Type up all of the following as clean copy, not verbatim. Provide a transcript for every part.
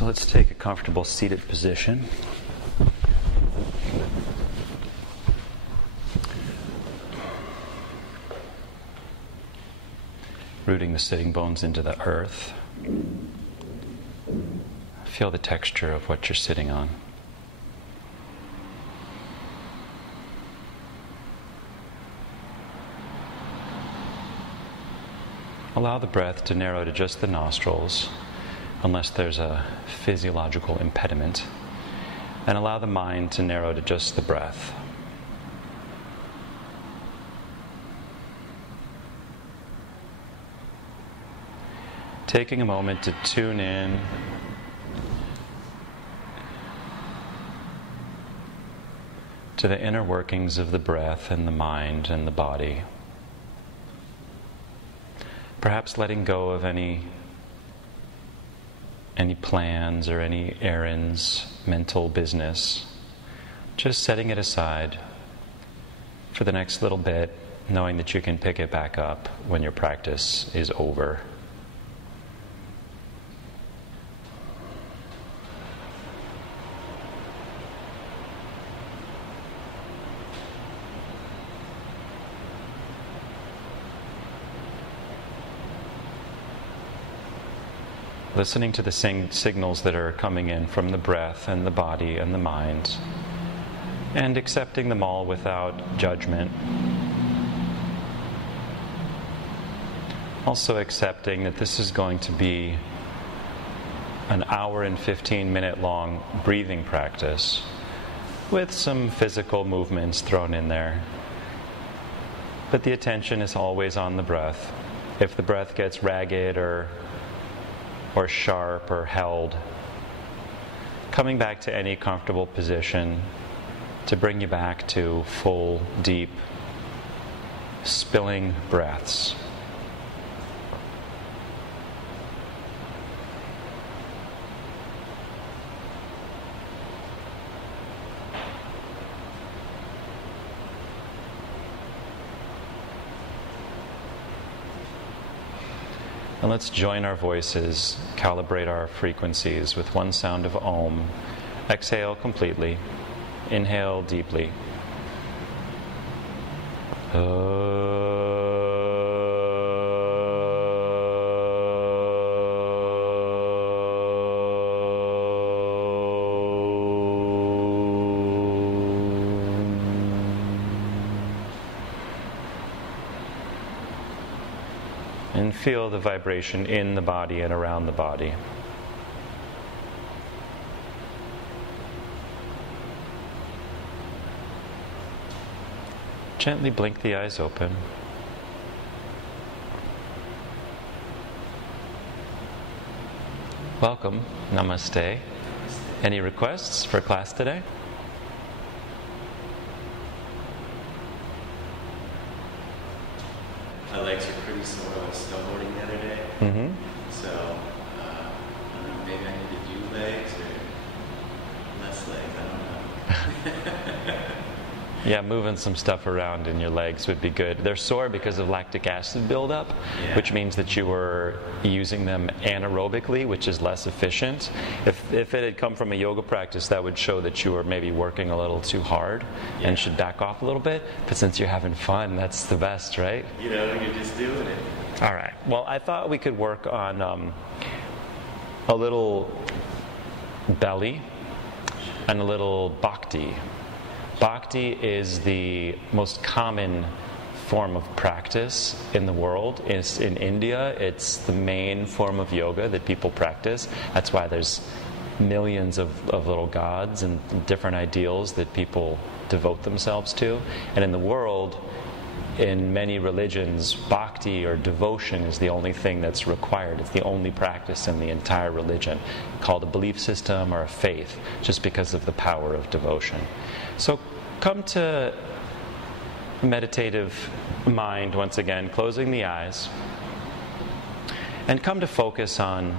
So let's take a comfortable seated position. Rooting the sitting bones into the earth. Feel the texture of what you're sitting on. Allow the breath to narrow to just the nostrils, unless there's a physiological impediment, and allow the mind to narrow to just the breath. Taking a moment to tune in to the inner workings of the breath and the mind and the body. Perhaps letting go of any plans or any errands, mental business. Just setting it aside for the next little bit, knowing that you can pick it back up when your practice is over. Listening to the signals that are coming in from the breath and the body and the mind, and accepting them all without judgment. Also accepting that this is going to be an hour and 15-minute long breathing practice with some physical movements thrown in there. But the attention is always on the breath. If the breath gets ragged or sharp or held, coming back to any comfortable position to bring you back to full, deep, spilling breaths. And let's join our voices, calibrate our frequencies with one sound of Om. Exhale completely. Inhale deeply. And feel the vibration in the body and around the body. Gently blink the eyes open. Welcome. Namaste. Any requests for class today? My legs are pretty sore. I was snowboarding the other day. Mm-hmm. So, I don't know, maybe I need to do legs or less legs. I don't know. Yeah, moving some stuff around in your legs would be good. They're sore because of lactic acid buildup, which means that you were using them anaerobically, which is less efficient. If it had come from a yoga practice, that would show that you were maybe working a little too hard and should back off a little bit. But since you're having fun, that's the best, right? You know, you're just doing it. All right. Well, I thought we could work on a little belly and a little bhakti. Bhakti is the most common form of practice in the world. In India, it's the main form of yoga that people practice. That's why there's millions of little gods and different ideals that people devote themselves to. And in the world, in many religions, bhakti or devotion is the only thing that's required. It's the only practice in the entire religion, called a belief system or a faith, just because of the power of devotion. So come to meditative mind once again, closing the eyes, and come to focus on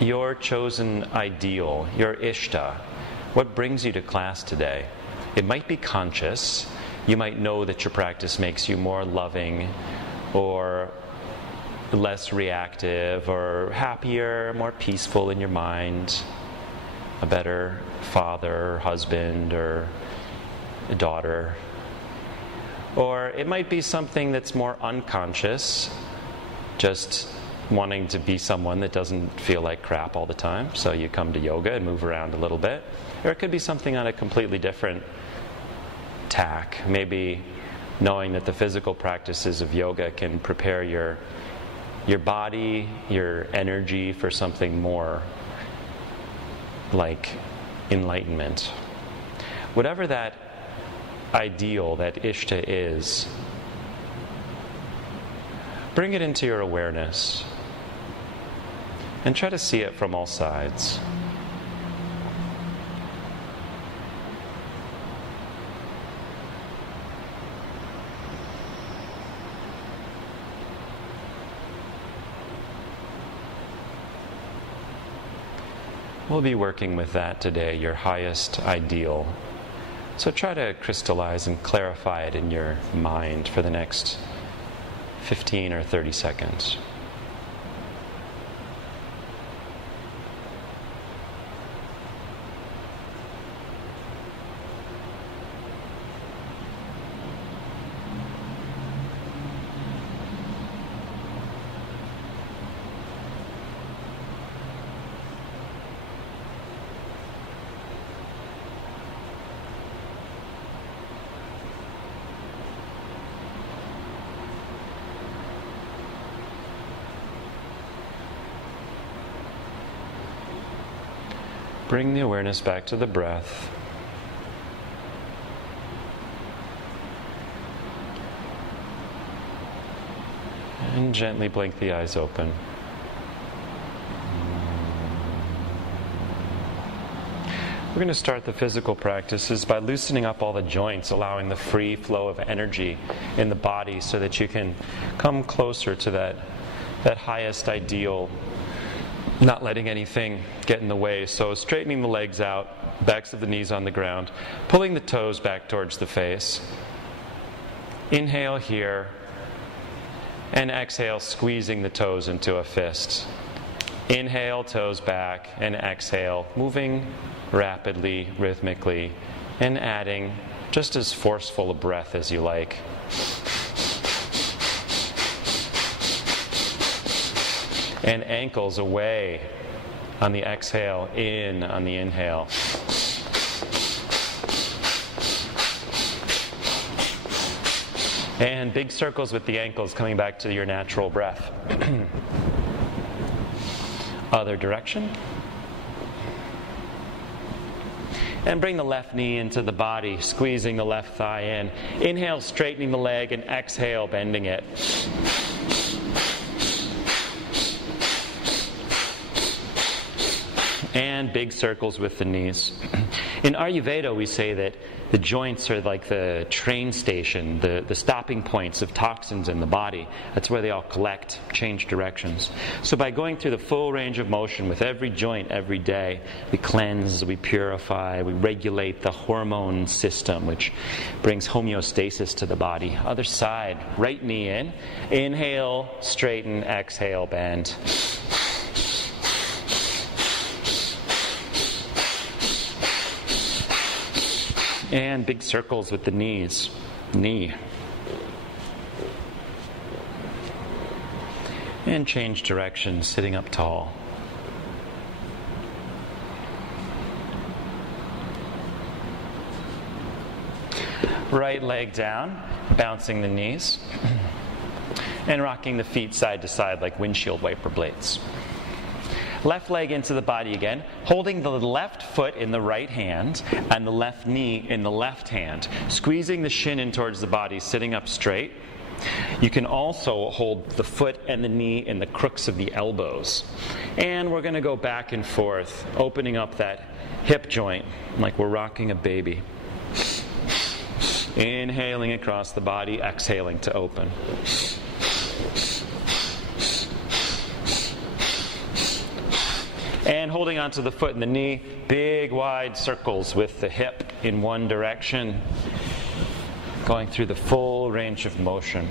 your chosen ideal, your ishta. What brings you to class today? It might be conscious. You might know that your practice makes you more loving or less reactive, or happier, more peaceful in your mind, a better father, or husband, or a daughter. Or it might be something that's more unconscious, just wanting to be someone that doesn't feel like crap all the time, so you come to yoga and move around a little bit. Or it could be something on a completely different tack, maybe knowing that the physical practices of yoga can prepare your body, your energy for something more like enlightenment. Whatever that ideal, that ishta is, bring it into your awareness and try to see it from all sides. We'll be working with that today, your highest ideal. So try to crystallize and clarify it in your mind for the next 15 or 30 seconds. Bring the awareness back to the breath. And gently blink the eyes open. We're going to start the physical practices by loosening up all the joints, allowing the free flow of energy in the body so that you can come closer to that highest ideal, not letting anything get in the way. So straightening the legs out, backs of the knees on the ground, pulling the toes back towards the face. Inhale here, and exhale, squeezing the toes into a fist. Inhale, toes back, and exhale, moving rapidly, rhythmically, and adding just as forceful a breath as you like. And ankles away on the exhale, in on the inhale. And big circles with the ankles coming back to your natural breath. Other direction. And bring the left knee into the body, squeezing the left thigh in. Inhale, straightening the leg, and exhale, bending it. And big circles with the knees. In Ayurveda, we say that the joints are like the train station, the stopping points of toxins in the body. That's where they all collect, change directions. So by going through the full range of motion with every joint every day, we cleanse, we purify, we regulate the hormone system, which brings homeostasis to the body. Other side, right knee in. Inhale, straighten, exhale, bend. And big circles with the knees. Knee. And change direction, sitting up tall. Right leg down, bouncing the knees. And rocking the feet side to side like windshield wiper blades. Left leg into the body again, holding the left foot in the right hand and the left knee in the left hand, squeezing the shin in towards the body, sitting up straight. You can also hold the foot and the knee in the crooks of the elbows. And we're going to go back and forth, opening up that hip joint like we're rocking a baby. Inhaling across the body, exhaling to open. And holding onto the foot and the knee, big wide circles with the hip in one direction, going through the full range of motion.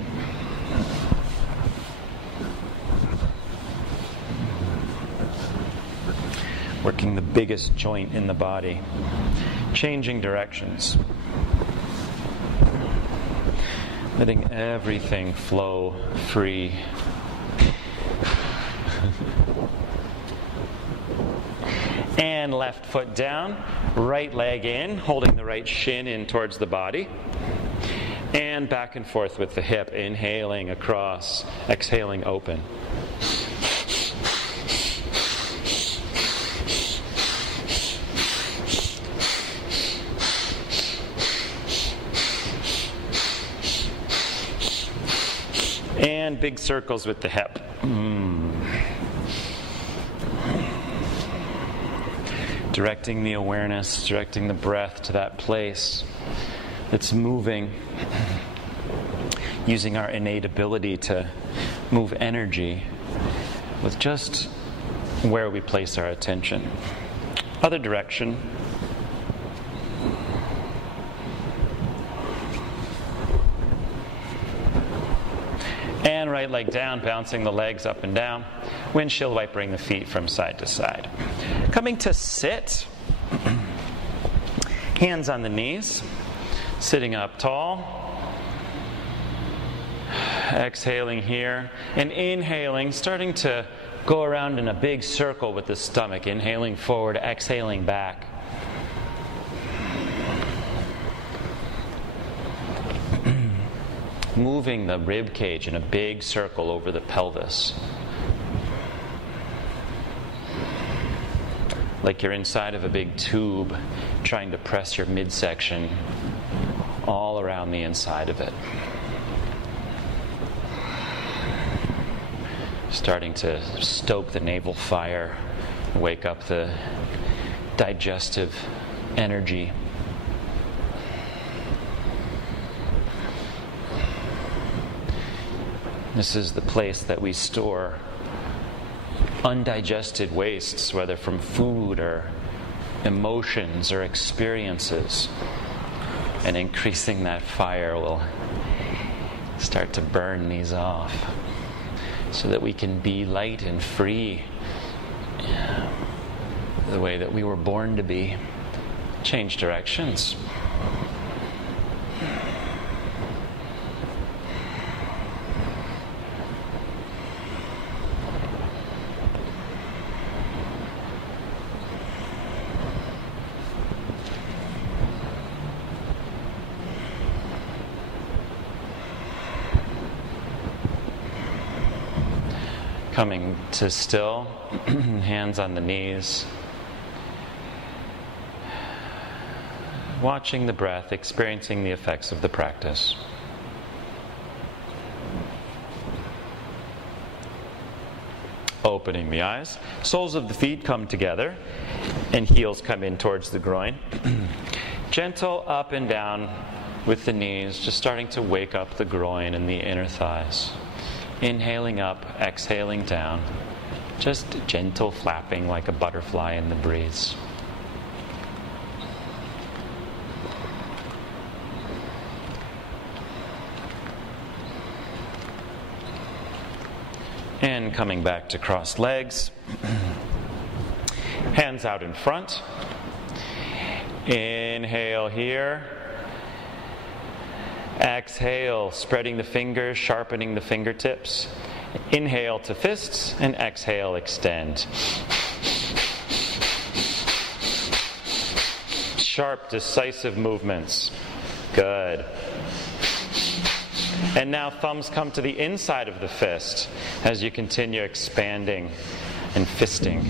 working the biggest joint in the body, changing directions, letting everything flow free. And left foot down, right leg in, holding the right shin in towards the body. And back and forth with the hip, inhaling across, exhaling open. And big circles with the hip. Directing the awareness, directing the breath to that place that's moving, using our innate ability to move energy with just where we place our attention. Other direction. And right leg down, bouncing the legs up and down. Windshield wipering the feet from side to side. Coming to sit. Hands on the knees. Sitting up tall. Exhaling here. And inhaling, starting to go around in a big circle with the stomach. Inhaling forward, exhaling back. Moving the rib cage in a big circle over the pelvis. Like you're inside of a big tube trying to press your midsection all around the inside of it. Starting to stoke the navel fire, wake up the digestive energy. This is the place that we store undigested wastes, whether from food or emotions or experiences. And increasing that fire will start to burn these off so that we can be light and free the way that we were born to be. Change directions. Coming to still, hands on the knees. Watching the breath, experiencing the effects of the practice. Opening the eyes. Soles of the feet come together and heels come in towards the groin. Gentle up and down with the knees, just starting to wake up the groin and the inner thighs. Inhaling up, exhaling down. Just gentle flapping like a butterfly in the breeze. And coming back to crossed legs. Hands out in front. Inhale here. Exhale, spreading the fingers, sharpening the fingertips. Inhale to fists, and exhale, extend. Sharp, decisive movements. Good. And now thumbs come to the inside of the fist as you continue expanding and fisting.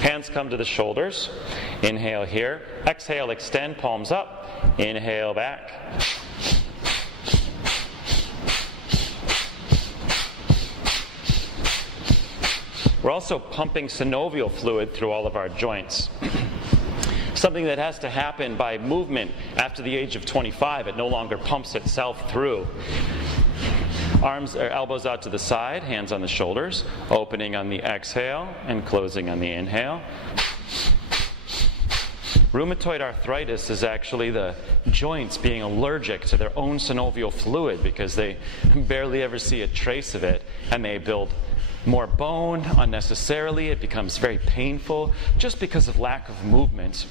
Hands come to the shoulders. Inhale here. Exhale, extend, palms up. Inhale back. We're also pumping synovial fluid through all of our joints. Something that has to happen by movement after the age of 25. It no longer pumps itself through. Arms or elbows out to the side, hands on the shoulders, opening on the exhale and closing on the inhale. Rheumatoid arthritis is actually the joints being allergic to their own synovial fluid because they barely ever see a trace of it, and they build more bone unnecessarily. It becomes very painful just because of lack of movement.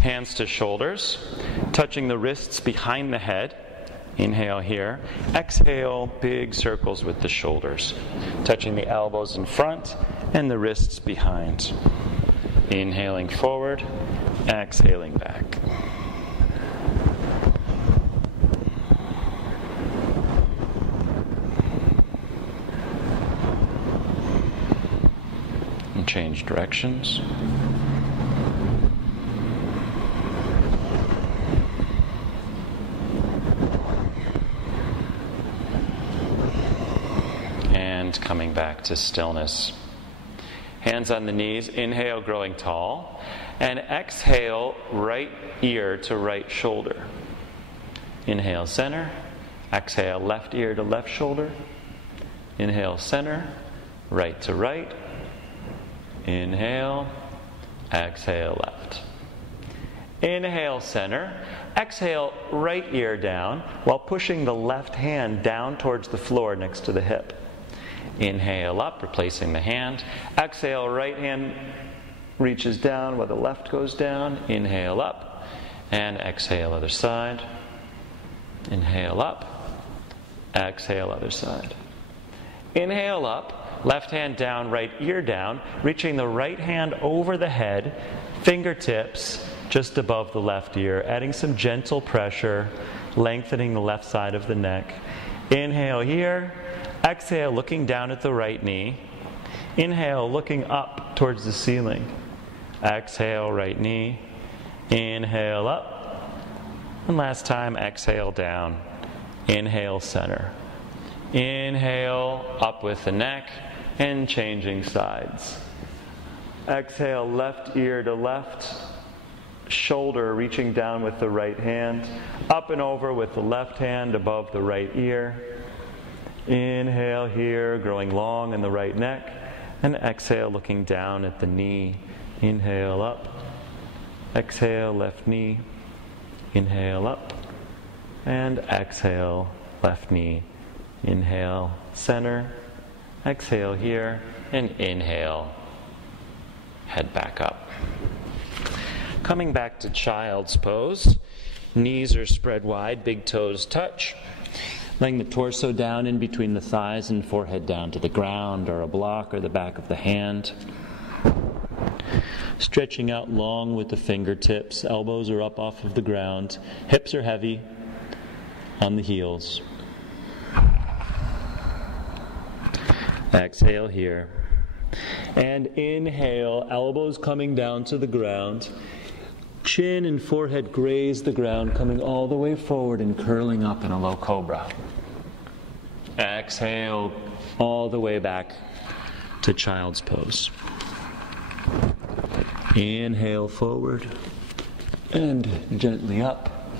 Hands to shoulders, touching the wrists behind the head. Inhale here. Exhale, big circles with the shoulders, touching the elbows in front and the wrists behind. Inhaling forward, exhaling back. And change directions. Coming back to stillness. Hands on the knees, inhale, growing tall, and exhale, right ear to right shoulder. Inhale, center, exhale, left ear to left shoulder. Inhale, center, right to right. Inhale, exhale, left. Inhale, center, exhale, right ear down, while pushing the left hand down towards the floor next to the hip. Inhale up, replacing the hand. Exhale, right hand reaches down while the left goes down. Inhale up, and exhale other side. Inhale up, exhale other side. Inhale up, left hand down, right ear down, reaching the right hand over the head, fingertips just above the left ear, adding some gentle pressure, lengthening the left side of the neck. Inhale here. Exhale, looking down at the right knee. Inhale, looking up towards the ceiling. Exhale, right knee. Inhale up. And last time, exhale down. Inhale, center. Inhale, up with the neck, and changing sides. Exhale, left ear to left. Shoulder reaching down with the right hand. Up and over with the left hand above the right ear. Inhale here, growing long in the right neck, and exhale, looking down at the knee. Inhale up, exhale, left knee, inhale up, and exhale, left knee, inhale, center, exhale here, and inhale, head back up. Coming back to child's pose, knees are spread wide, big toes touch. Laying the torso down in between the thighs and forehead down to the ground or a block or the back of the hand. Stretching out long with the fingertips. Elbows are up off of the ground. Hips are heavy on the heels. Exhale here. And inhale, elbows coming down to the ground. Chin and forehead graze the ground, coming all the way forward and curling up in a low cobra. Exhale all the way back to child's pose. Inhale forward and gently up.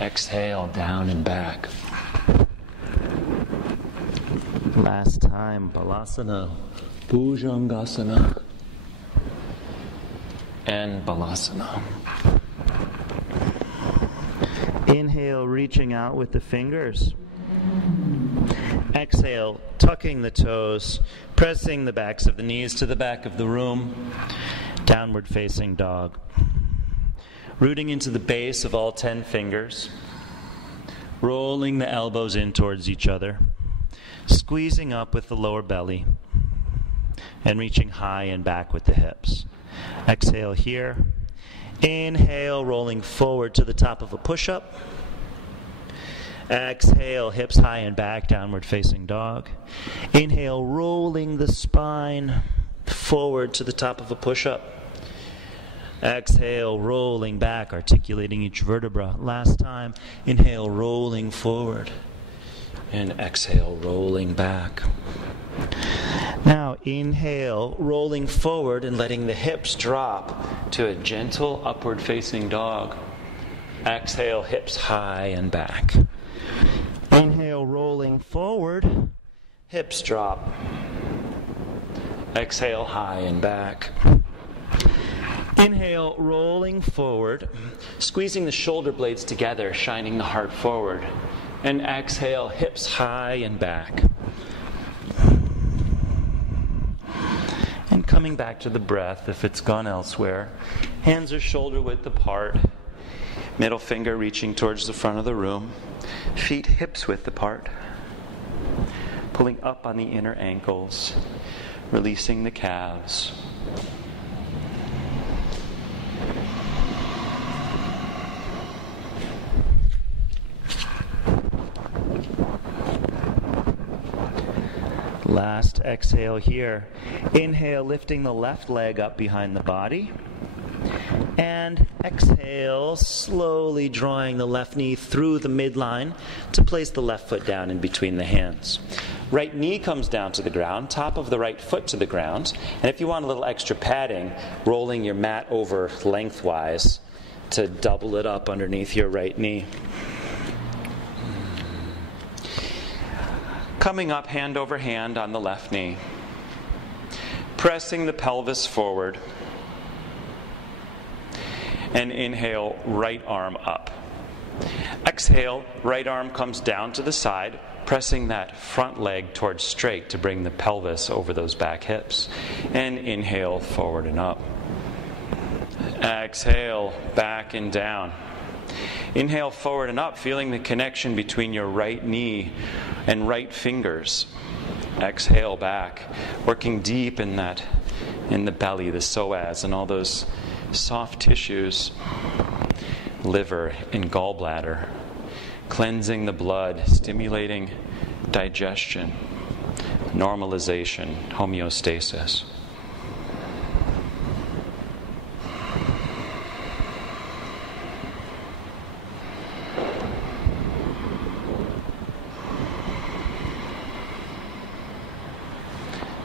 Exhale down and back. Last time, Balasana, Bhujangasana, and Balasana. Inhale, reaching out with the fingers. Exhale, tucking the toes, pressing the backs of the knees to the back of the room. Downward facing dog. Rooting into the base of all 10 fingers. Rolling the elbows in towards each other. Squeezing up with the lower belly. And reaching high and back with the hips. Exhale here. Inhale, rolling forward to the top of a push-up. Exhale, hips high and back, downward facing dog. Inhale, rolling the spine forward to the top of a push-up. Exhale, rolling back, articulating each vertebra. Last time, inhale, rolling forward. And exhale, rolling back. Now, inhale, rolling forward and letting the hips drop to a gentle upward facing dog. Exhale, hips high and back. Inhale, rolling forward, hips drop. Exhale, high and back. Inhale, rolling forward, squeezing the shoulder blades together, shining the heart forward. And exhale, hips high and back. And coming back to the breath if it's gone elsewhere. Hands are shoulder width apart. Middle finger reaching towards the front of the room. Feet hips width apart. Pulling up on the inner ankles. Releasing the calves. Last exhale here. Inhale, lifting the left leg up behind the body. And exhale, slowly drawing the left knee through the midline to place the left foot down in between the hands. Right knee comes down to the ground, top of the right foot to the ground. And if you want a little extra padding, rolling your mat over lengthwise to double it up underneath your right knee. Coming up hand over hand on the left knee. Pressing the pelvis forward. And inhale, right arm up. Exhale, right arm comes down to the side, pressing that front leg towards straight to bring the pelvis over those back hips. And inhale, forward and up. Exhale, back and down. Inhale, forward and up, feeling the connection between your right knee and right fingers. Exhale, back, working deep in the belly, the psoas, and all those soft tissues, liver and gallbladder, cleansing the blood, stimulating digestion, normalization, homeostasis.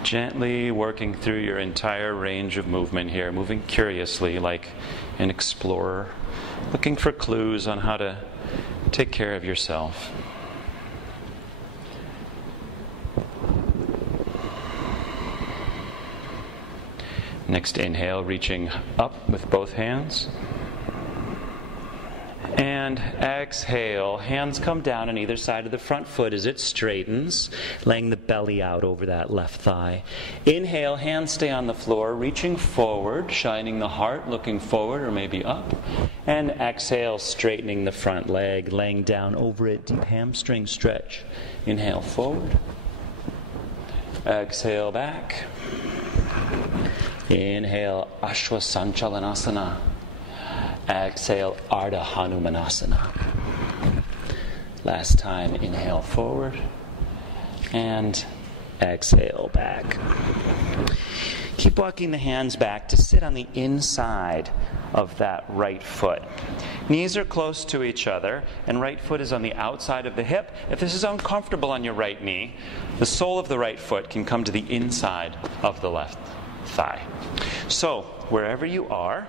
Gently working through your entire range of movement here, moving curiously like an explorer, looking for clues on how to take care of yourself. Next inhale, reaching up with both hands. And exhale, hands come down on either side of the front foot as it straightens, laying the belly out over that left thigh. Inhale, hands stay on the floor, reaching forward, shining the heart, looking forward or maybe up. And exhale, straightening the front leg, laying down over it, deep hamstring stretch. Inhale, forward. Exhale, back. Inhale, Ashwa Sanchalanasana. Exhale, Ardha Hanumanasana. Last time, inhale forward and exhale back. Keep walking the hands back to sit on the inside of that right foot. Knees are close to each other and right foot is on the outside of the hip. If this is uncomfortable on your right knee, the sole of the right foot can come to the inside of the left thigh. So, wherever you are,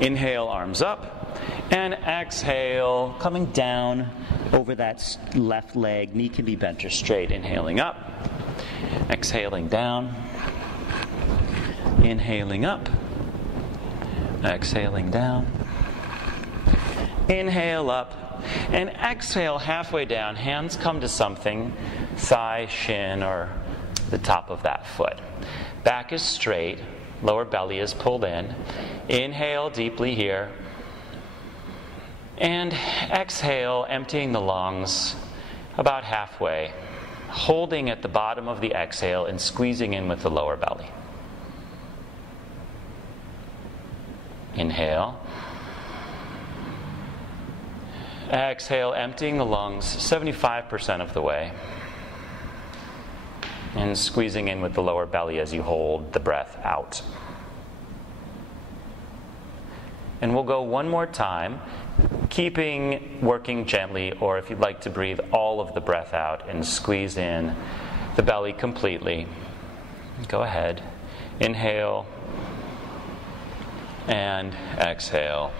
inhale, arms up, and exhale, coming down over that left leg. Knee can be bent or straight. Inhaling up, exhaling down, inhaling up, exhaling down, inhale up, and exhale halfway down. Hands come to something, thigh, shin, or the top of that foot. Back is straight, lower belly is pulled in. Inhale deeply here. And exhale, emptying the lungs about halfway, holding at the bottom of the exhale and squeezing in with the lower belly. Inhale. Exhale, emptying the lungs 75% of the way. And squeezing in with the lower belly as you hold the breath out. And we'll go one more time, working gently, or if you'd like to breathe all of the breath out and squeeze in the belly completely. Go ahead. Inhale and exhale.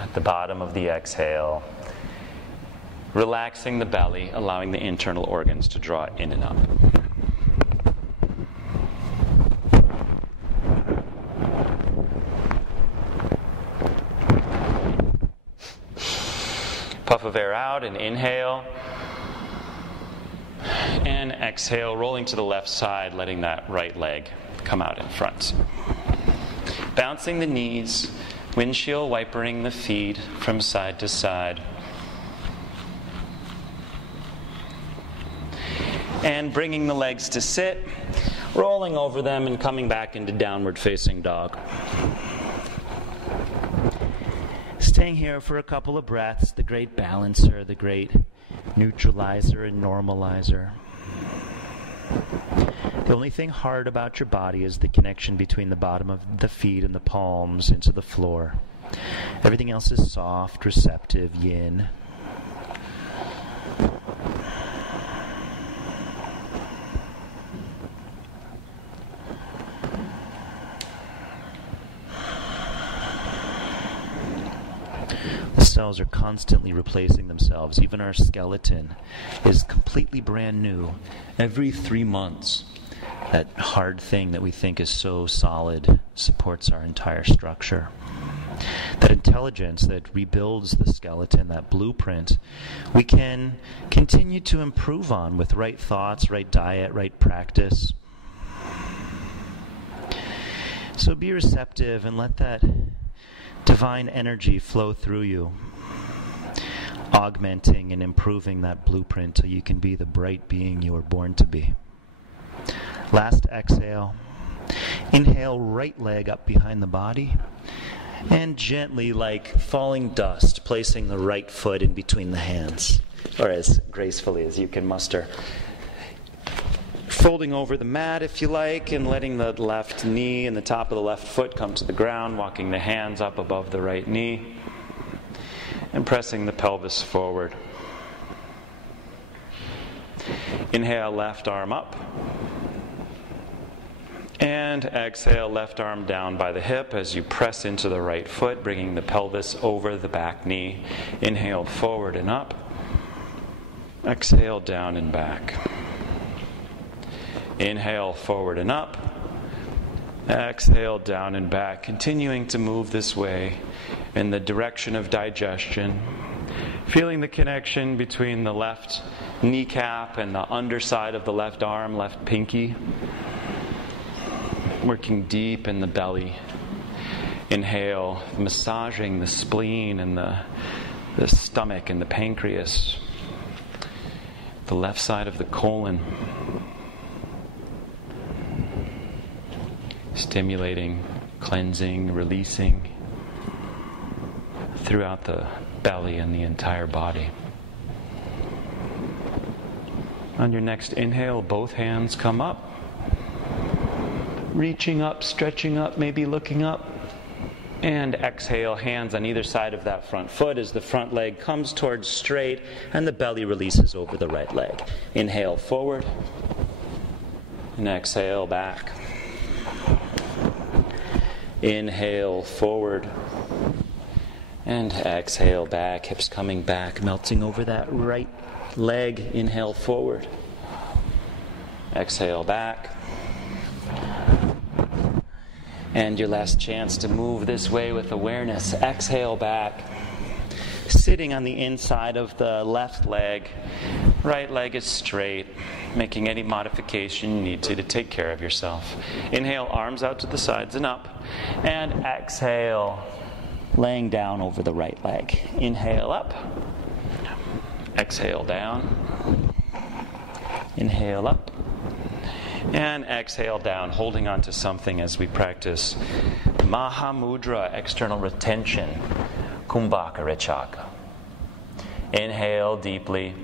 At the bottom of the exhale, relaxing the belly, allowing the internal organs to draw in and up. Puff of air out and inhale. And exhale, rolling to the left side, letting that right leg come out in front. Bouncing the knees, windshield wipering the feet from side to side. And bringing the legs to sit, rolling over them and coming back into downward facing dog. Staying here for a couple of breaths, the great balancer, the great neutralizer and normalizer. The only thing hard about your body is the connection between the bottom of the feet and the palms into the floor. Everything else is soft, receptive, yin. The cells are constantly replacing themselves. Even our skeleton is completely brand new every 3 months. That hard thing that we think is so solid supports our entire structure. That intelligence that rebuilds the skeleton, that blueprint, we can continue to improve on with right thoughts, right diet, right practice. So be receptive and let that divine energy flow through you, augmenting and improving that blueprint till you can be the bright being you were born to be. Last exhale. Inhale, right leg up behind the body. And gently, like falling dust, placing the right foot in between the hands, or as gracefully as you can muster. Folding over the mat if you like, and letting the left knee and the top of the left foot come to the ground, walking the hands up above the right knee, and pressing the pelvis forward. Inhale, left arm up. And exhale, left arm down by the hip as you press into the right foot, bringing the pelvis over the back knee. Inhale, forward and up. Exhale, down and back. Inhale, forward and up. Exhale, down and back. Continuing to move this way in the direction of digestion. Feeling the connection between the left kneecap and the underside of the left arm, left pinky. Working deep in the belly. Inhale, massaging the spleen and the stomach and the pancreas. The left side of the colon. Stimulating, cleansing, releasing throughout the belly and the entire body. On your next inhale, both hands come up. Reaching up, stretching up, maybe looking up. And exhale, hands on either side of that front foot as the front leg comes towards straight and the belly releases over the right leg. Inhale forward and exhale back. Inhale forward and exhale back, hips coming back, melting over that right leg. Inhale forward. Exhale back. And your last chance to move this way with awareness. Exhale back. Sitting on the inside of the left leg. Right leg is straight. Making any modification you need to take care of yourself. Inhale, arms out to the sides and up. And exhale, laying down over the right leg. Inhale up. Exhale down. Inhale up. And exhale down, holding on to something as we practice Mahamudra, external retention, Kumbhaka Rechaka. Inhale deeply.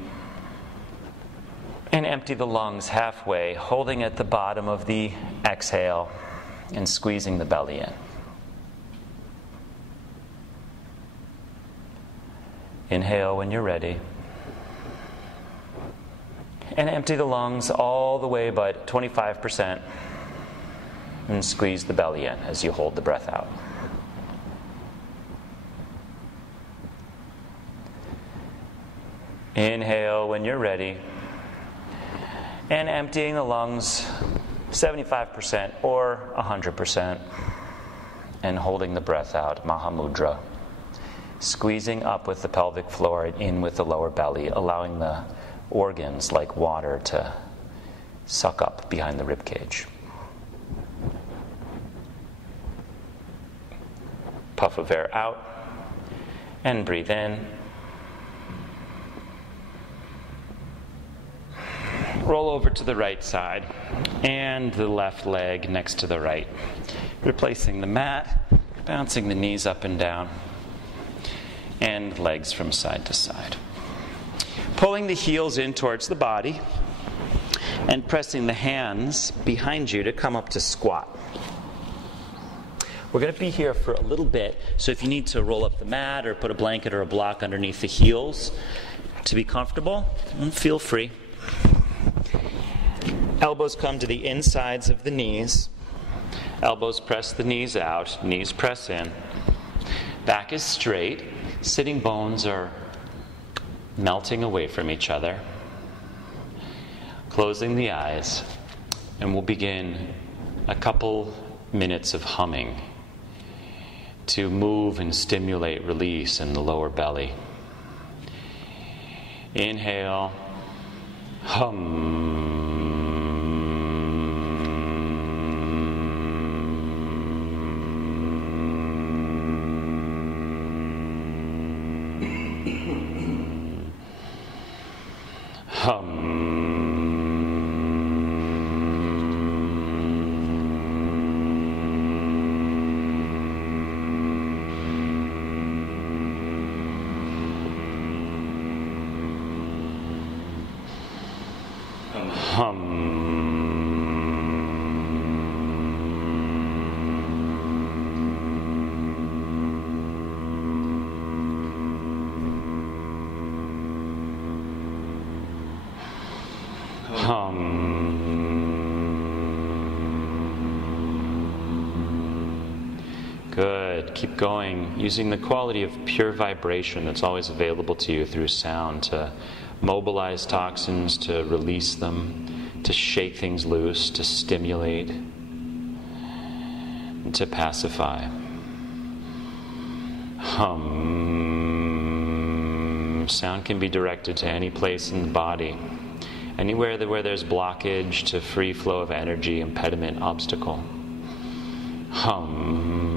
And empty the lungs halfway, holding at the bottom of the exhale and squeezing the belly in. Inhale when you're ready. And empty the lungs all the way but 25%. And squeeze the belly in as you hold the breath out. Inhale when you're ready. And emptying the lungs 75% or 100%. And holding the breath out, Mahamudra. Squeezing up with the pelvic floor and in with the lower belly, allowing the organs like water to suck up behind the rib cage. Puff of air out and breathe in. Roll over to the right side and the left leg next to the right. Replacing the mat, bouncing the knees up and down, and legs from side to side. Pulling the heels in towards the body and pressing the hands behind you to come up to squat. We're going to be here for a little bit, so if you need to roll up the mat or put a blanket or a block underneath the heels to be comfortable, feel free. Elbows come to the insides of the knees. Elbows press the knees out, knees press in. Back is straight. Sitting bones are melting away from each other. Closing the eyes, and we'll begin a couple minutes of humming to move and stimulate release in the lower belly. Inhale, hum. Good. Keep going, using the quality of pure vibration that's always available to you through sound to mobilize toxins, to release them, to shake things loose, to stimulate, and to pacify. Hum. Sound can be directed to any place in the body, anywhere where there's blockage to free flow of energy, impediment, obstacle. Hum.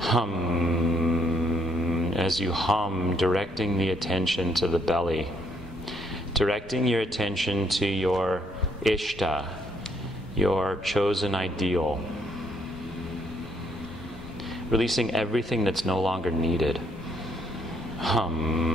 Hum. As you hum, directing the attention to the belly, directing your attention to your ishta, your chosen ideal, releasing everything that's no longer needed. Hum.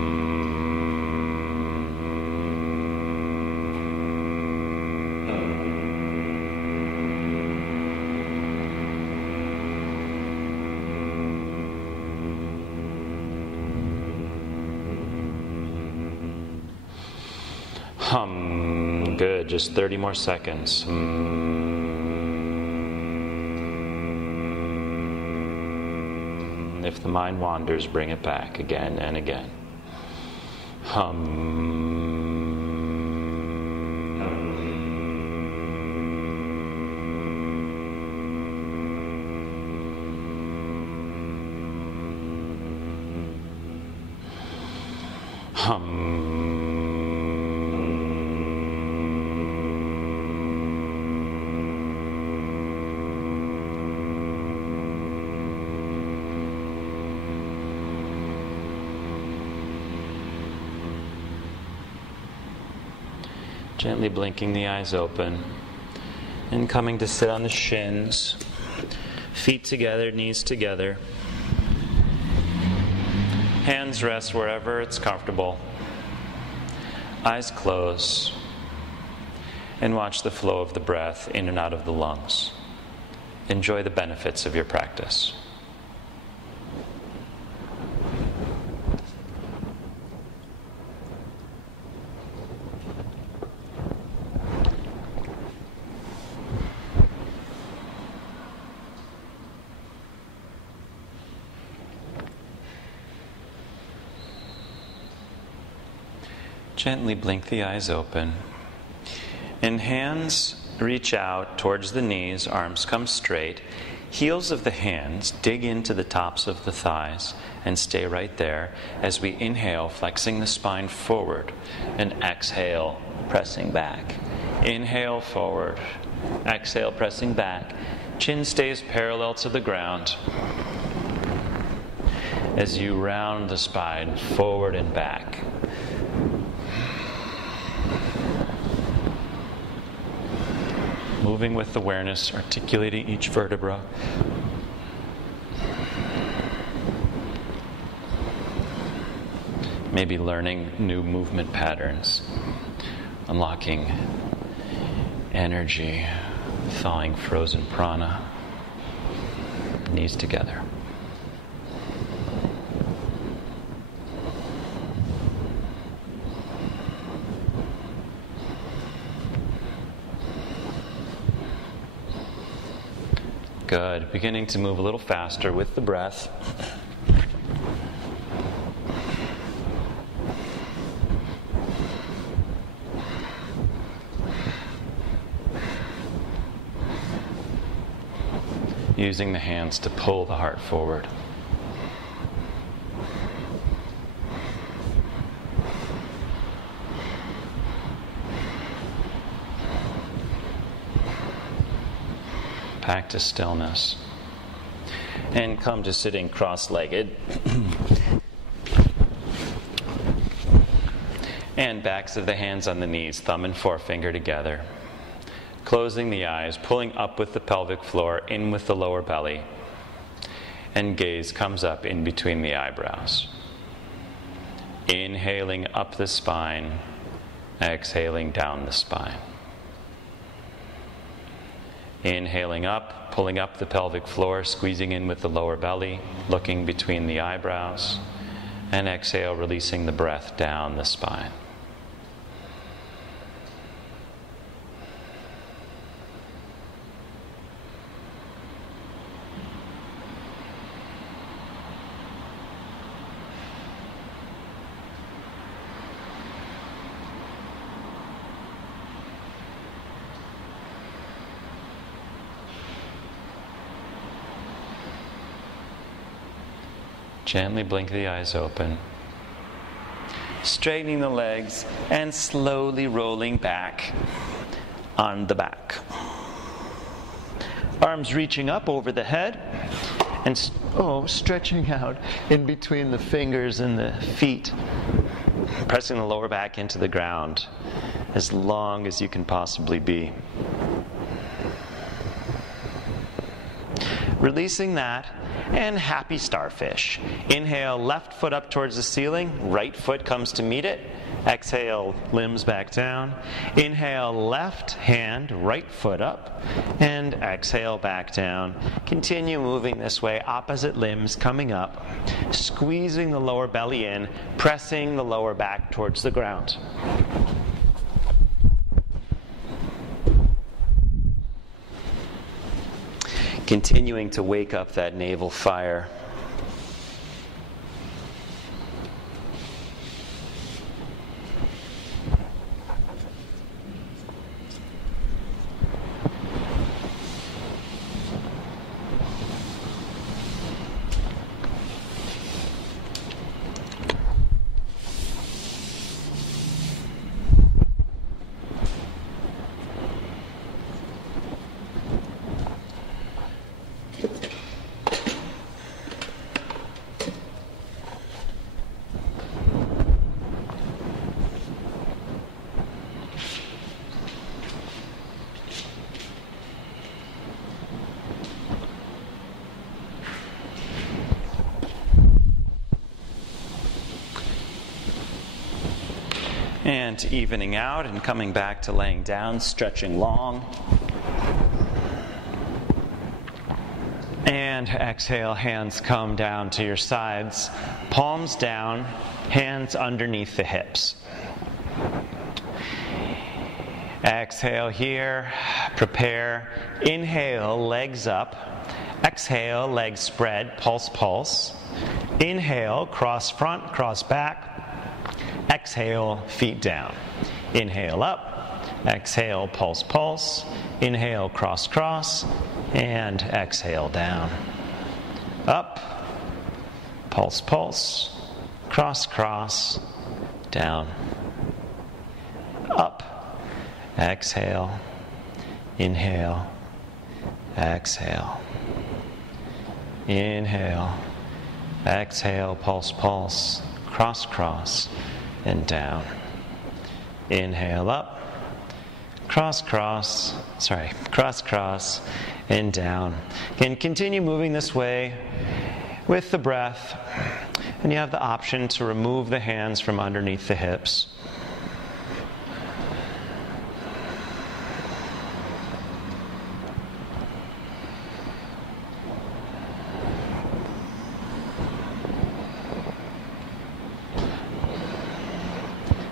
Hum. Good. Just 30 more seconds. If the mind wanders, bring it back again and again. Hum. Hum. Gently blinking the eyes open, And coming to sit on the shins. Feet together, knees together. Hands rest wherever it's comfortable. Eyes closed. And watch the flow of the breath in and out of the lungs. Enjoy the benefits of your practice. Gently blink the eyes open. And hands reach out towards the knees, arms come straight. Heels of the hands dig into the tops of the thighs and stay right there as we inhale, flexing the spine forward, and exhale, pressing back. Inhale forward, exhale, pressing back. Chin stays parallel to the ground as you round the spine forward and back. Moving with awareness, articulating each vertebra. Maybe learning new movement patterns, unlocking energy, thawing frozen prana. Knees together. Good. Beginning to move a little faster with the breath. Using the hands to pull the heart forward. Practice stillness. And come to sitting cross-legged. And backs of the hands on the knees, thumb and forefinger together. Closing the eyes, pulling up with the pelvic floor, in with the lower belly. And gaze comes up in between the eyebrows. Inhaling up the spine, exhaling down the spine. Inhaling up, pulling up the pelvic floor, squeezing in with the lower belly, looking between the eyebrows, and exhale, releasing the breath down the spine. Gently blink the eyes open. Straightening the legs and slowly rolling back on the back. Arms reaching up over the head and stretching out in between the fingers and the feet. Pressing the lower back into the ground as long as you can possibly be. Releasing that. And happy starfish. Inhale, left foot up towards the ceiling. Right foot comes to meet it. Exhale, limbs back down. Inhale, left hand, right foot up. And exhale, back down. Continue moving this way. Opposite limbs coming up. Squeezing the lower belly in. Pressing the lower back towards the ground. Continuing to wake up that navel fire. And evening out and coming back to laying down, stretching long. And exhale, hands come down to your sides, palms down, hands underneath the hips. Exhale here, prepare. Inhale, legs up. Exhale, legs spread, pulse, pulse. Inhale, cross front, cross back. Exhale, feet down. Inhale up. Exhale, pulse, pulse. Inhale, cross, cross. And exhale, down. Up. Pulse, pulse. Cross, cross. Down. Up. Exhale. Inhale. Exhale. Inhale. Exhale, pulse, pulse. Cross, cross. And down. Inhale up. Cross, cross. Cross, cross. And down. Again, continue moving this way with the breath. And you have the option to remove the hands from underneath the hips.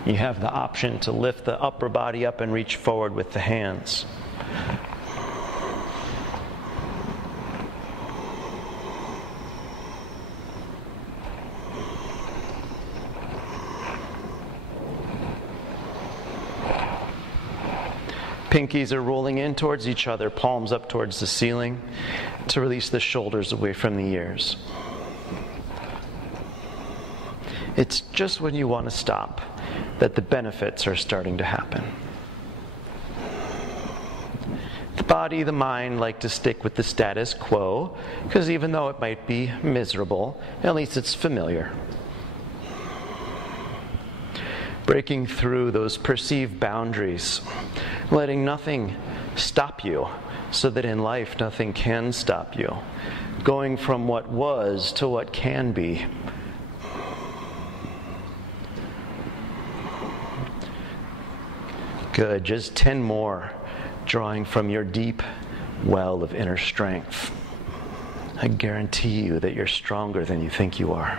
You have the option to lift the upper body up and reach forward with the hands. Pinkies are rolling in towards each other, palms up towards the ceiling to release the shoulders away from the ears. It's just when you want to stop that the benefits are starting to happen. The body, the mind like to stick with the status quo because even though it might be miserable, at least it's familiar. Breaking through those perceived boundaries, letting nothing stop you so that in life nothing can stop you. Going from what was to what can be. Good, just 10 more, drawing from your deep well of inner strength. I guarantee you that you're stronger than you think you are.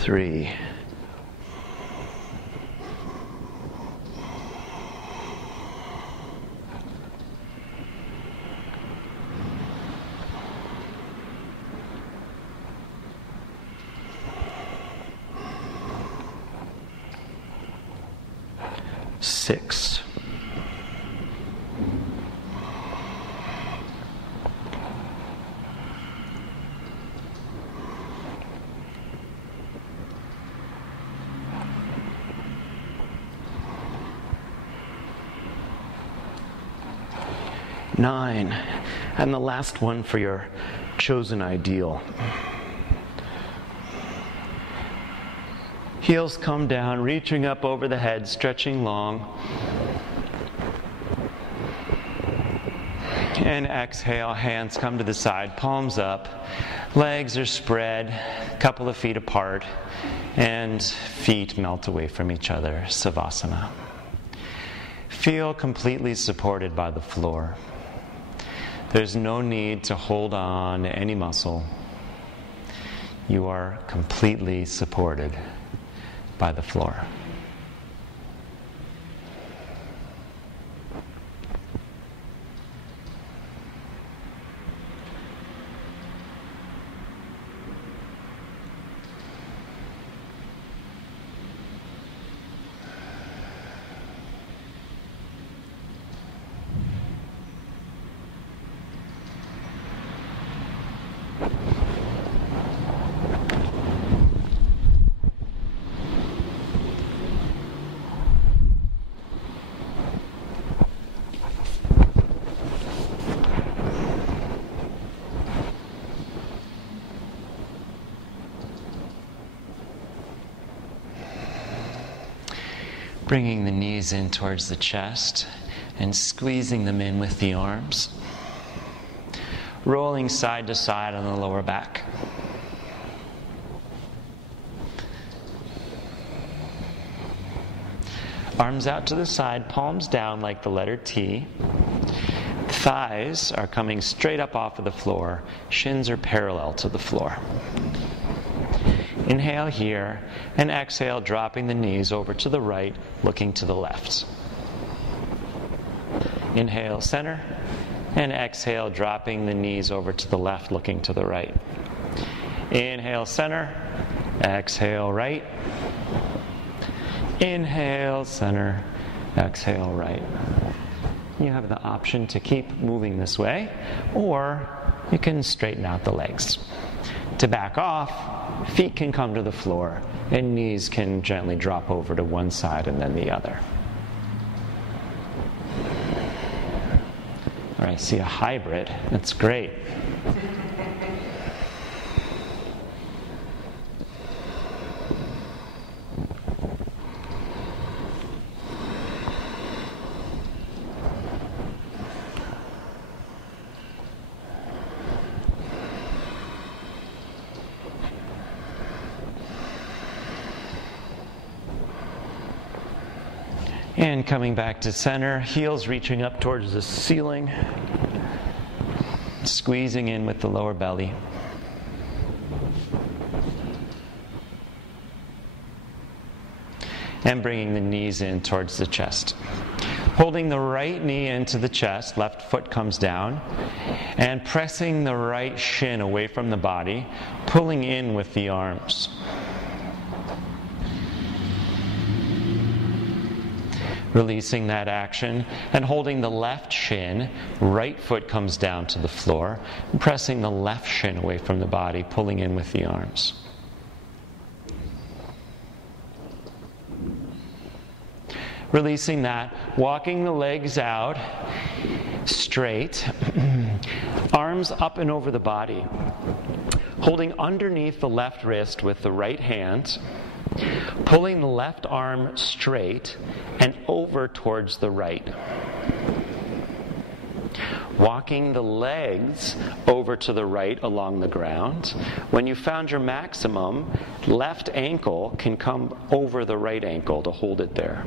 Three. Six. Nine. And the last one for your chosen ideal. Heels come down, reaching up over the head, stretching long. And exhale, hands come to the side, palms up. Legs are spread, a couple of feet apart, and feet melt away from each other, Savasana. Feel completely supported by the floor. There's no need to hold on to any muscle. You are completely supported by the floor. Bringing the knees in towards the chest, and squeezing them in with the arms. Rolling side to side on the lower back. Arms out to the side, palms down like the letter T. Thighs are coming straight up off of the floor. Shins are parallel to the floor. Inhale here, and exhale, dropping the knees over to the right, looking to the left. Inhale, center, and exhale, dropping the knees over to the left, looking to the right. Inhale, center, exhale, right. Inhale, center, exhale, right. You have the option to keep moving this way, or you can straighten out the legs. To back off, feet can come to the floor, and knees can gently drop over to one side and then the other. All right, I see a hybrid. That's great. And coming back to center, heels reaching up towards the ceiling, squeezing in with the lower belly. And bringing the knees in towards the chest. Holding the right knee into the chest, left foot comes down, and pressing the right shin away from the body, pulling in with the arms. Releasing that action and holding the left shin, right foot comes down to the floor, and pressing the left shin away from the body, pulling in with the arms. Releasing that, walking the legs out straight, arms up and over the body, holding underneath the left wrist with the right hand, pulling the left arm straight and over towards the right. Walking the legs over to the right along the ground. When you found your maximum, left ankle can come over the right ankle to hold it there.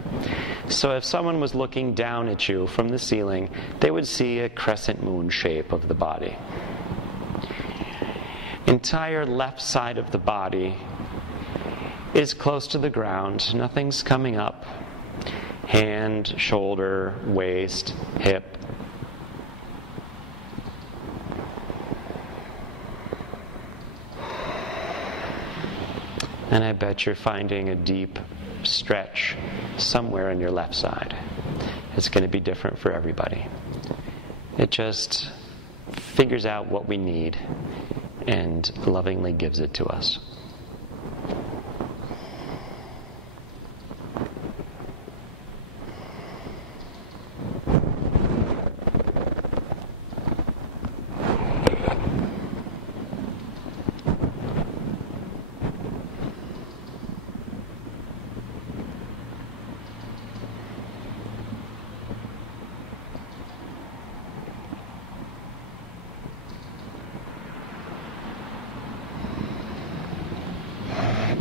So if someone was looking down at you from the ceiling, they would see a crescent moon shape of the body. Entire left side of the body is close to the ground. Nothing's coming up. Hand, shoulder, waist, hip. And I bet you're finding a deep stretch somewhere in your left side. It's going to be different for everybody. It just figures out what we need and lovingly gives it to us.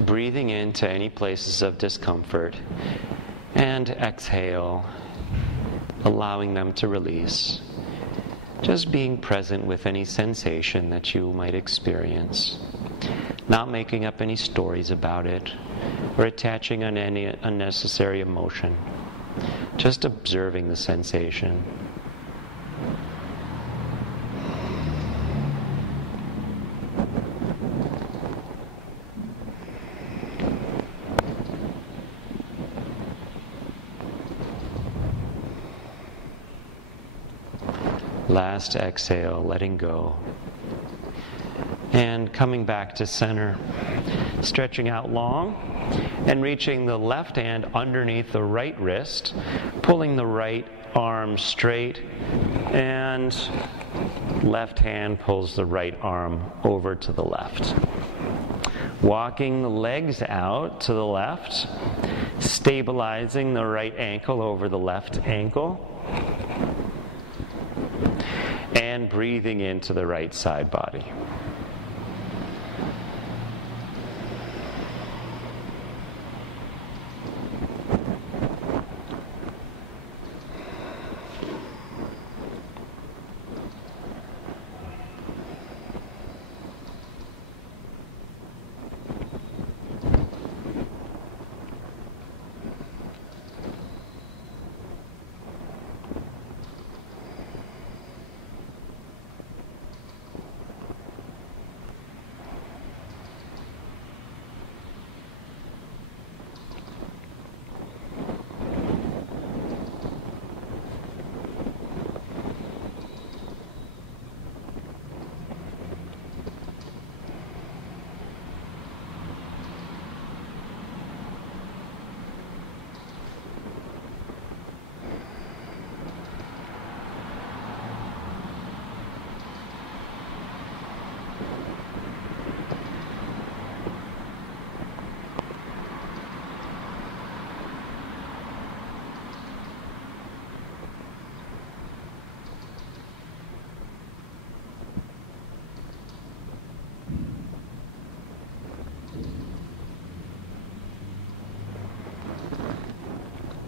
Breathing into any places of discomfort and exhale, allowing them to release. Just being present with any sensation that you might experience. Not making up any stories about it or attaching on any unnecessary emotion. Just observing the sensation. Last exhale, letting go. And coming back to center. Stretching out long and reaching the left hand underneath the right wrist, pulling the right arm straight and Left hand pulls the right arm over to the left. Walking the legs out to the left, stabilizing the right ankle over the left ankle, and breathing into the right side body.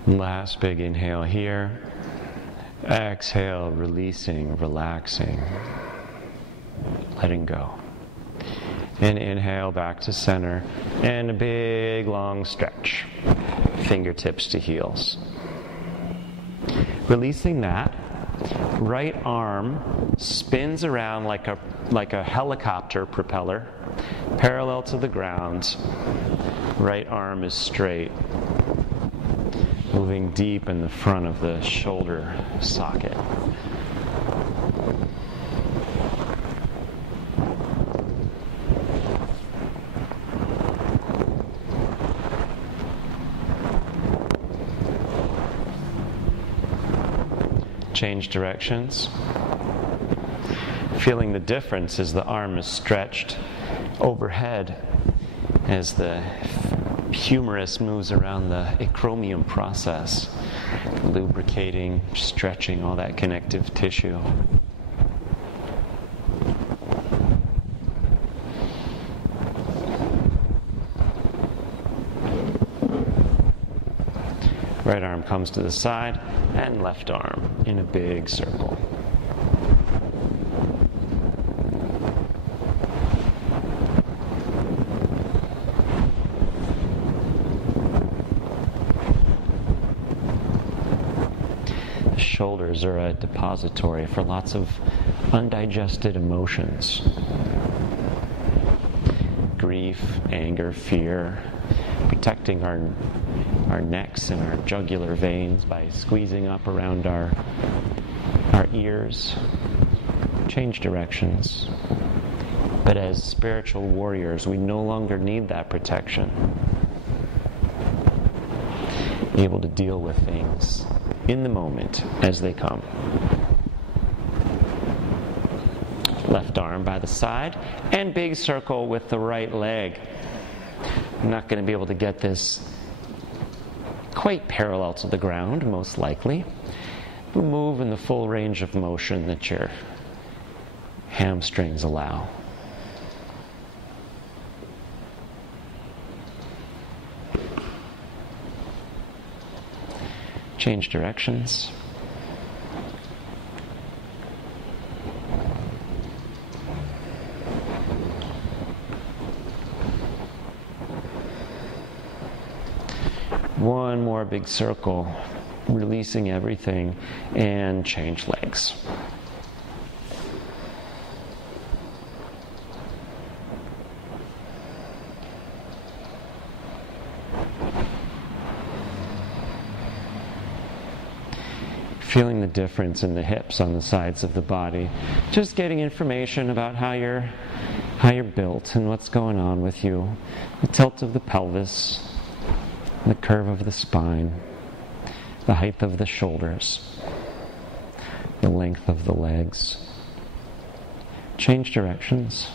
Last big inhale here. Exhale, releasing, relaxing, letting go. And inhale back to center. And a big long stretch. Fingertips to heels. Releasing that, right arm spins around like a helicopter propeller, parallel to the ground. Right arm is straight. Moving deep in the front of the shoulder socket. Change directions. Feeling the difference as the arm is stretched overhead as the humerus moves around the acromion process, lubricating, stretching all that connective tissue. Right arm comes to the side, and left arm in a big circle. Shoulders are a depository for lots of undigested emotions. Grief, anger, fear, protecting our necks and our jugular veins by squeezing up around our ears. Change directions. But as spiritual warriors, we no longer need that protection. Able to deal with things in the moment as they come. Left arm by the side, and big circle with the right leg. I'm not going to be able to get this quite parallel to the ground, most likely. But move in the full range of motion that your hamstrings allow. Change directions. One more big circle, releasing everything, and change legs. Feeling the difference in the hips on the sides of the body. Just getting information about how you're built and what's going on with you. The tilt of the pelvis, the curve of the spine, the height of the shoulders, the length of the legs. Change directions.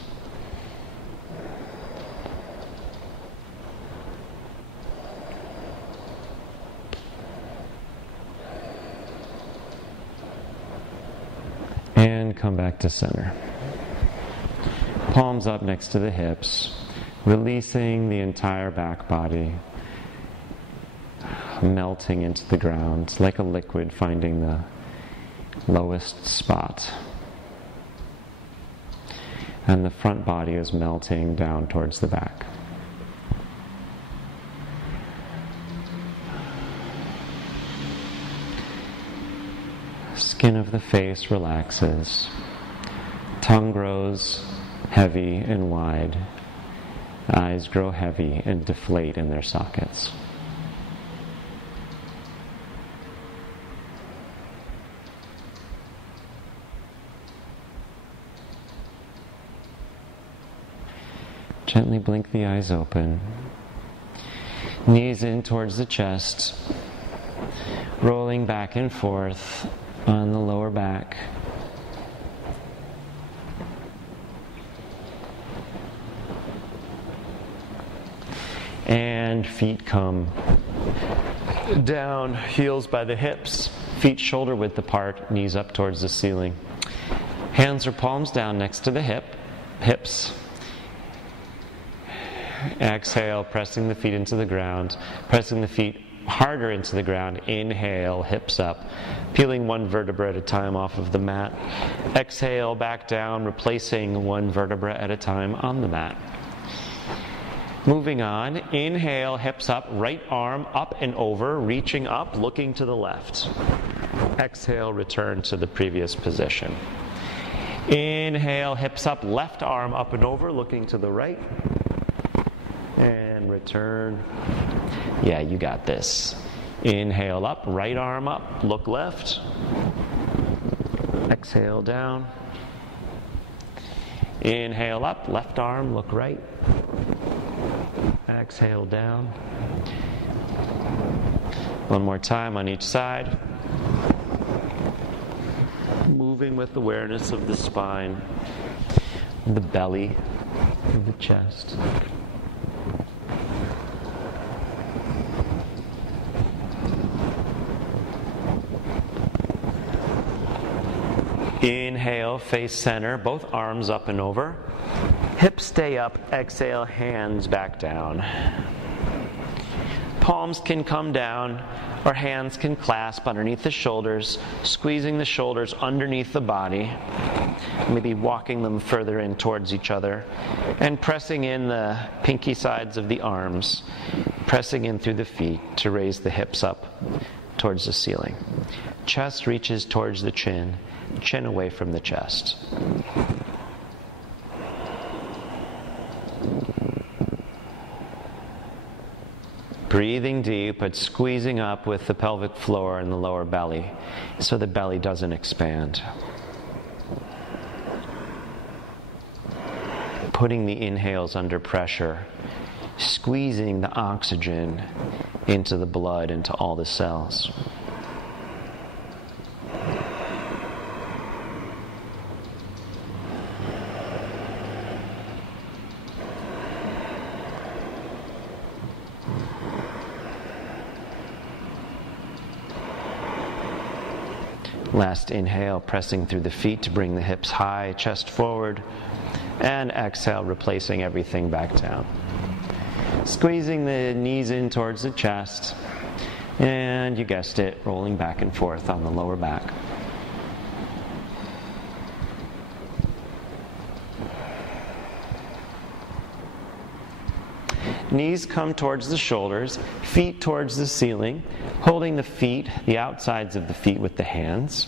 And come back to center. Palms up next to the hips, releasing the entire back body, melting into the ground like a liquid finding the lowest spot. And the front body is melting down towards the back. Skin of the face relaxes. Tongue grows heavy and wide. Eyes grow heavy and deflate in their sockets. Gently blink the eyes open. Knees in towards the chest. Rolling back and forth on the lower back. And feet come down, heels by the hips, feet shoulder width apart, knees up towards the ceiling. Hands or palms down next to the hips. Exhale, pressing the feet into the ground, pressing the feet harder into the ground. Inhale, hips up, peeling one vertebra at a time off of the mat. Exhale, back down, replacing one vertebra at a time on the mat. Moving on, inhale, hips up, right arm up and over, reaching up, looking to the left. Exhale, return to the previous position. Inhale, hips up, left arm up and over, looking to the right. And return. Yeah, you got this. Inhale up, right arm up, look left. Exhale down. Inhale up, left arm, look right. Exhale down. One more time on each side. Moving with awareness of the spine, the belly, the chest. Inhale, face center, both arms up and over. Hips stay up, exhale, hands back down. Palms can come down, or hands can clasp underneath the shoulders, squeezing the shoulders underneath the body, maybe walking them further in towards each other, and pressing in the pinky sides of the arms, pressing in through the feet to raise the hips up towards the ceiling. Chest reaches towards the chin, chin away from the chest. Breathing deep, but squeezing up with the pelvic floor and the lower belly so the belly doesn't expand. Putting the inhales under pressure, squeezing the oxygen into the blood, into all the cells. Last inhale, pressing through the feet to bring the hips high, chest forward. And exhale, replacing everything back down. Squeezing the knees in towards the chest. And you guessed it, rolling back and forth on the lower back. Knees come towards the shoulders, feet towards the ceiling, holding the feet, the outsides of the feet with the hands.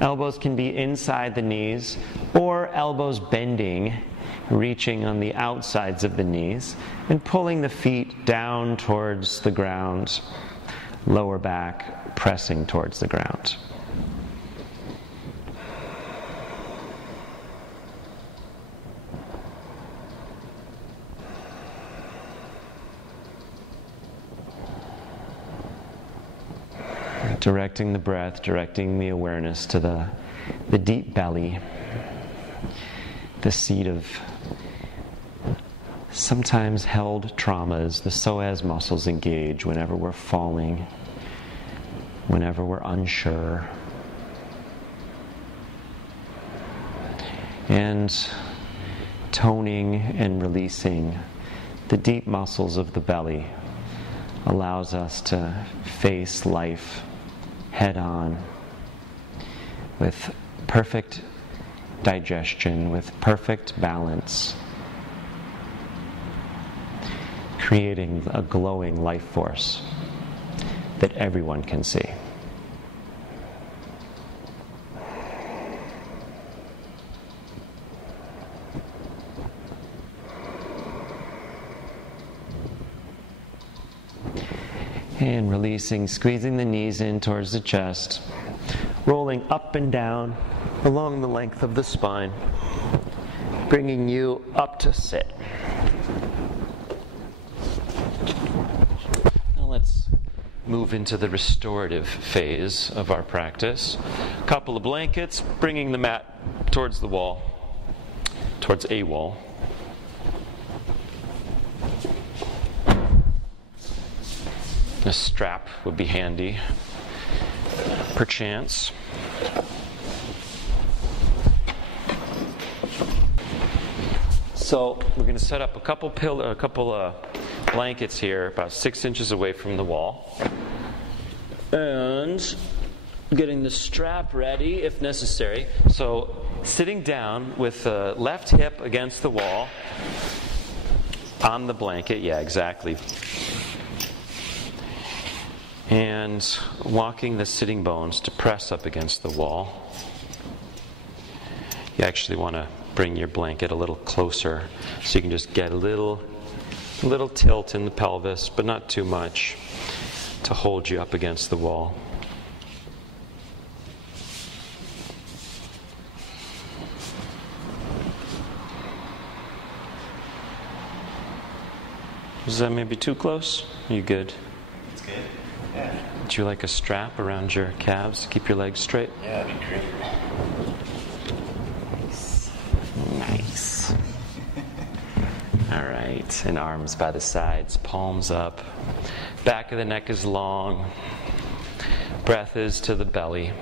Elbows can be inside the knees or elbows bending, reaching on the outsides of the knees and pulling the feet down towards the ground, lower back pressing towards the ground. Directing the breath, directing the awareness to the deep belly, the seat of sometimes held traumas. The psoas muscles engage whenever we're falling, whenever we're unsure. And toning and releasing the deep muscles of the belly allows us to face life head on with perfect digestion, with perfect balance, creating a glowing life force that everyone can see. And releasing, squeezing the knees in towards the chest, rolling up and down along the length of the spine, bringing you up to sit. Now let's move into the restorative phase of our practice. A couple of blankets, bringing the mat towards the wall, towards a wall. A strap would be handy, perchance. So we're going to set up a couple blankets here, about 6 inches away from the wall, and getting the strap ready if necessary. So sitting down with the left hip against the wall, on the blanket, yeah, exactly. And walking the sitting bones to press up against the wall. You actually want to bring your blanket a little closer so you can just get a little tilt in the pelvis, but not too much, to hold you up against the wall. Is that maybe too close? Are you good? It's good. Yeah. Would you like a strap around your calves to keep your legs straight? Yeah, that'd be great. Nice. All right, and arms by the sides, palms up. Back of the neck is long. Breath is to the belly.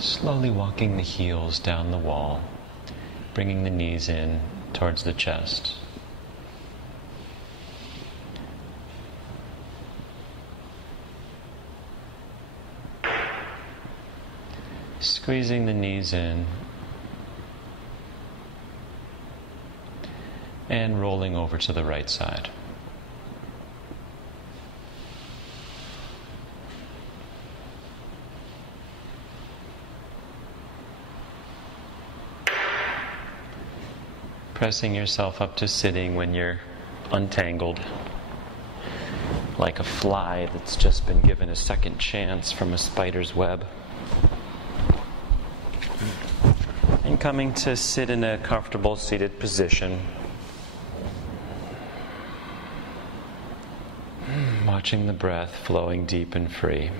Slowly walking the heels down the wall, bringing the knees in towards the chest. Squeezing the knees in and rolling over to the right side. Pressing yourself up to sitting when you're untangled, like a fly that's just been given a second chance from a spider's web. And coming to sit in a comfortable seated position. Watching the breath flowing deep and free.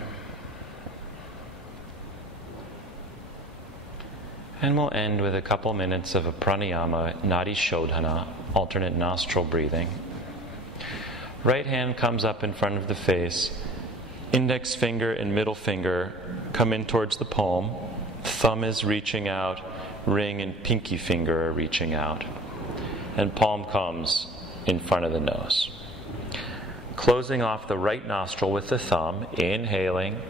And we'll end with a couple minutes of a pranayama, nadi shodhana, alternate nostril breathing. Right hand comes up in front of the face. Index finger and middle finger come in towards the palm. Thumb is reaching out. Ring and pinky finger are reaching out. And palm comes in front of the nose. Closing off the right nostril with the thumb, inhaling.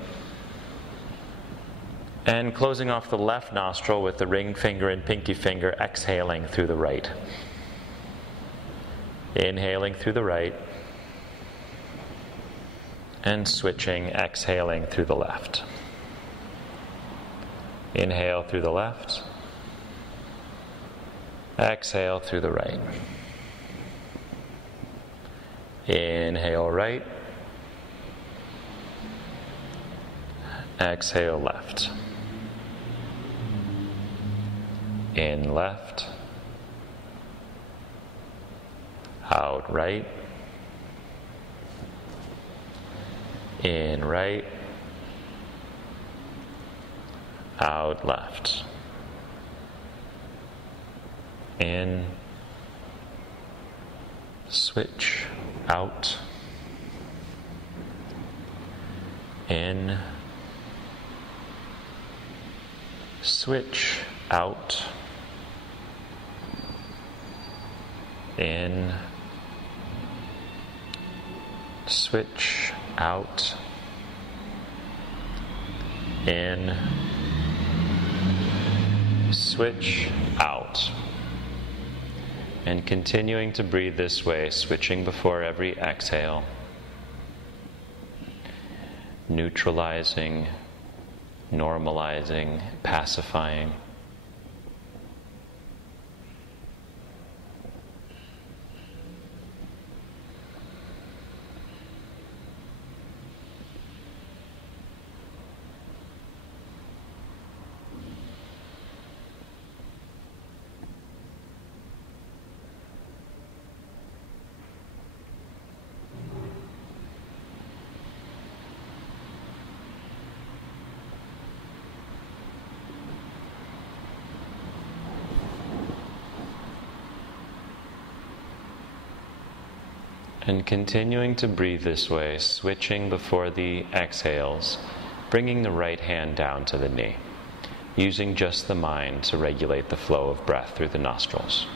And closing off the left nostril with the ring finger and pinky finger, exhaling through the right. Inhaling through the right. And switching, exhaling through the left. Inhale through the left. Exhale through the right. Inhale right. Exhale left. In left. Out right. In right. Out left. In. Switch. Out. In. Switch. Out. In. Switch. Out. In. Switch. Out. And continuing to breathe this way, switching before every exhale. Neutralizing, normalizing, pacifying. And continuing to breathe this way, switching before the exhales, bringing the right hand down to the knee, using just the mind to regulate the flow of breath through the nostrils.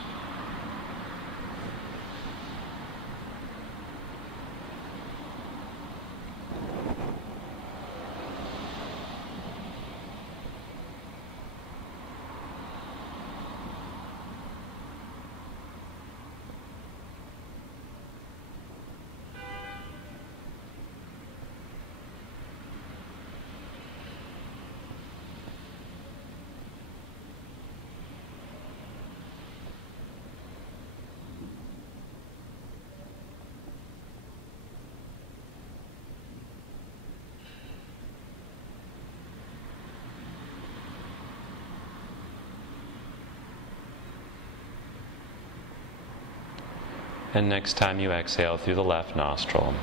And next time you exhale through the left nostril,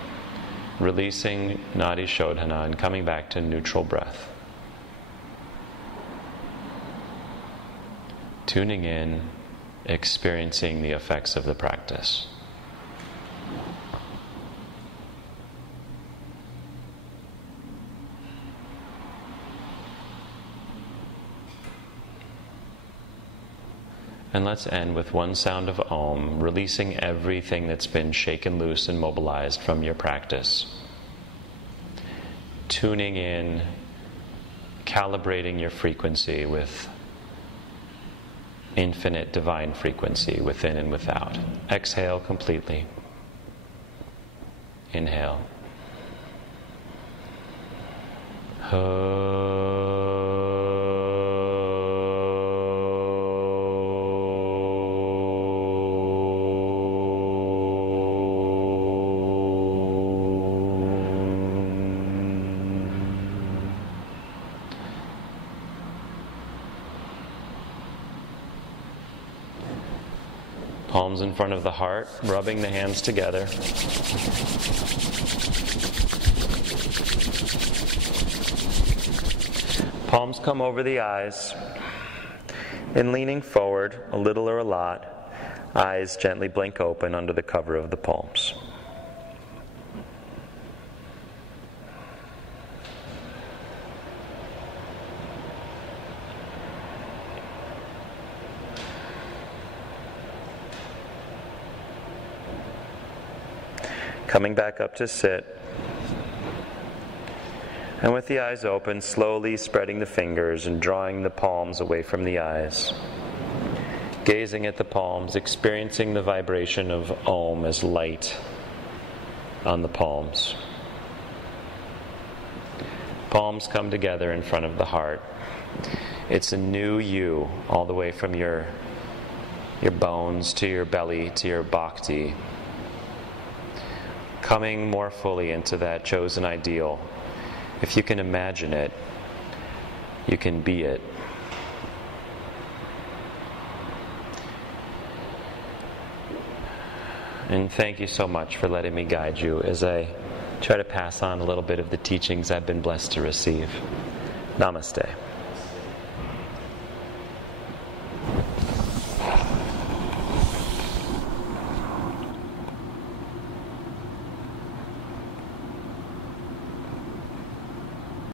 releasing nadi shodhana and coming back to neutral breath. Tuning in, experiencing the effects of the practice. And let's end with one sound of Om, releasing everything that's been shaken loose and mobilized from your practice. Tuning in, calibrating your frequency with infinite divine frequency within and without. Exhale completely. Inhale. Palms in front of the heart, rubbing the hands together. Palms come over the eyes. And leaning forward, a little or a lot, eyes gently blink open under the cover of the palms. Coming back up to sit. And with the eyes open, slowly spreading the fingers and drawing the palms away from the eyes. Gazing at the palms, experiencing the vibration of Om as light on the palms. Palms come together in front of the heart. It's a new you, all the way from your bones to your belly to your Bhakti. Coming more fully into that chosen ideal. If you can imagine it, you can be it. And thank you so much for letting me guide you as I try to pass on a little bit of the teachings I've been blessed to receive. Namaste.